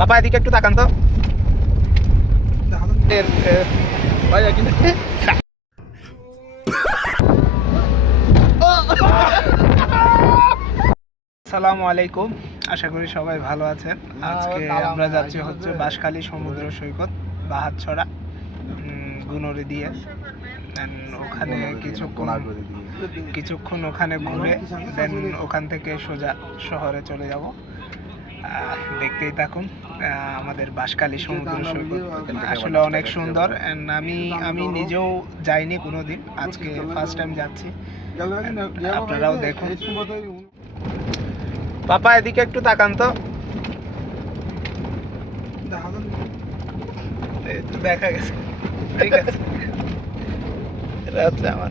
বাবা এদিকে একটু তাকান তো। আলাইকুম আশা করি সবাই ভালো আছেন। আজকে আমরা যাচ্ছি হচ্ছে বাঁশখালী সমুদ্র সৈকত বাহাতছড়া উম, গুনরি দিয়ে। ওখানে কিছুক্ষণ কিছুক্ষণ ওখানে ঘুরে দেন ওখান থেকে সোজা শহরে চলে যাব। দেখতেই থাকুন। আমাদের বাঁশখালী সমুদ্র সৈকত আসলে অনেক সুন্দর and আমি আমি নিজেও যাইনি কোনোদিন। আজকে ফার্স্ট টাইম যাচ্ছি। আপনারাও দেখুন। পাপা এদিকে একটু তাকান তো। দেখা গেছে। ঠিক আছে। এটা হচ্ছে আমার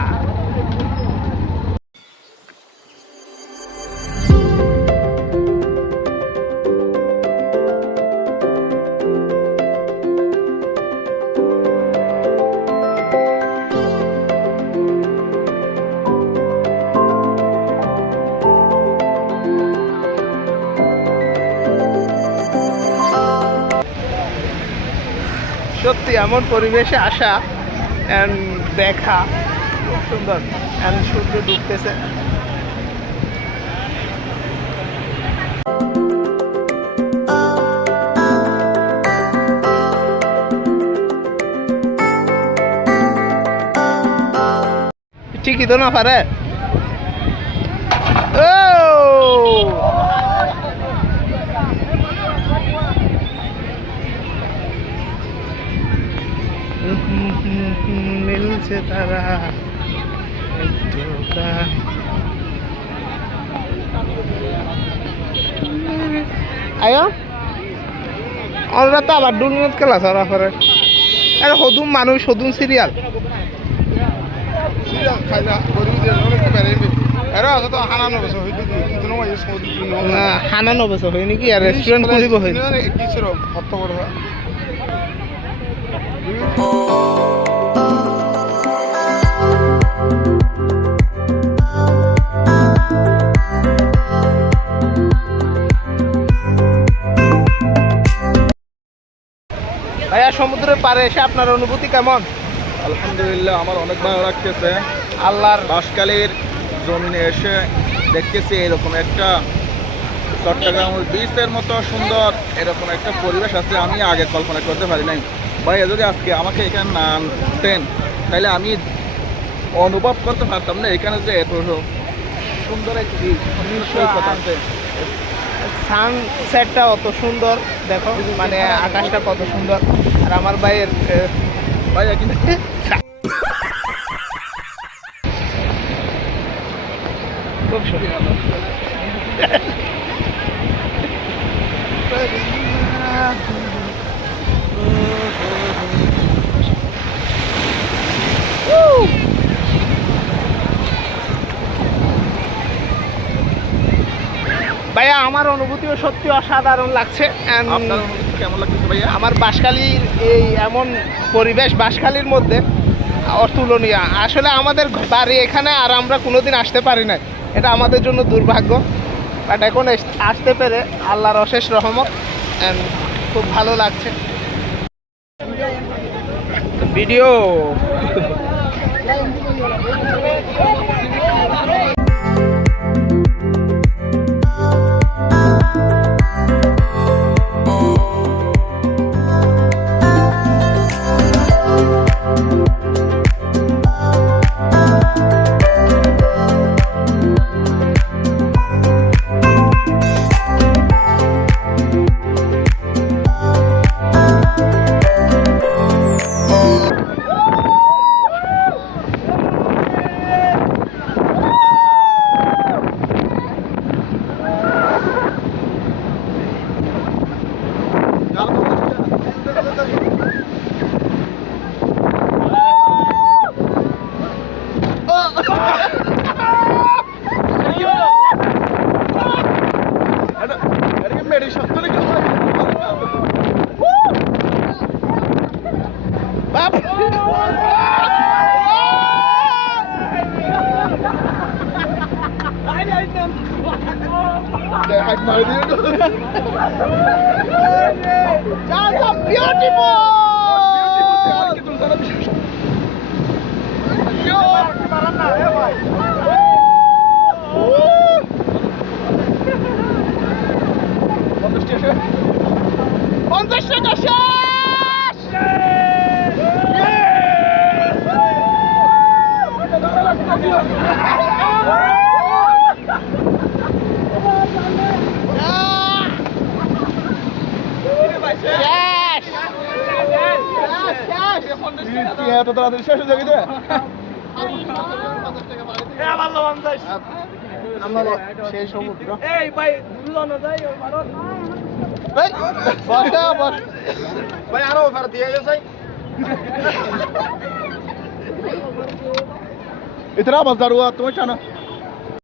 সত্যি এমন পরিবেশে আসা দেখা খুব সুন্দর সূর্য ডুবতেছে। ঠিকই তো না পারে ও! মিলছে তারা। আয়ো। আমরা তো আবার দুর্নীত খেলা ধরা করে আরে সদুম মানুষ সদুম সিরিয়াল খানা নবেছ হয় নেকি? আর রেস্টুরেন্ট খুলিব হয়। ভাইয়া সমুদ্রের পাড়ে এসে আপনার অনুভূতি কেমন? আলহামদুলিল্লাহ আমার অনেক ভালো লাগতেছে। আল্লাহর বাঁশকালীর জমিনে এসে দেখতেছি এরকম একটা চট্টগ্রাম বিচের মতো সুন্দর এরকম একটা পরিবেশ আছে আমি আগে কল্পনা করতে পারি নাই। ভাইয়া যদি আজকে আমাকে এখানে না আনতেন তাহলে আমি অনুভব করতে পারতাম না এখানে যে এত সুন্দর একটি আছে। সানসেটটা অত সুন্দর দেখো মানে আকাশটা কত সুন্দর। আর আমার ভাইয়ের ভাইয়া কিন্তু খুব সুন্দর ভাইয়া আমার অনুভূতিও সত্যি অসাধারণ লাগছে। কেমন লাগতেছে ভাইয়া? আমার বাঁশখালীর এই এমন পরিবেশ বাঁশখালীর মধ্যে অতুলনীয়। আসলে আমাদের বাড়ি এখানে আর আমরা কোনোদিন আসতে পারি না এটা আমাদের জন্য দুর্ভাগ্য। বাট এখন আসতে পেরে আল্লাহর অশেষ রহমত খুব ভালো লাগছে। Video. They had no idea. That's a beautiful. Beautiful. Sana bir şey. Yok. Paran ne? Evet. এত তাড়াতাড়ি শেষ হয়ে যাবে যে সেই সমুদ্র এই ভাই দুজন যাই ওই ভারত বসে বস ভাই আরো ফের দিয়ে যাই इतना मजेदार हुआ तुम्हें चाना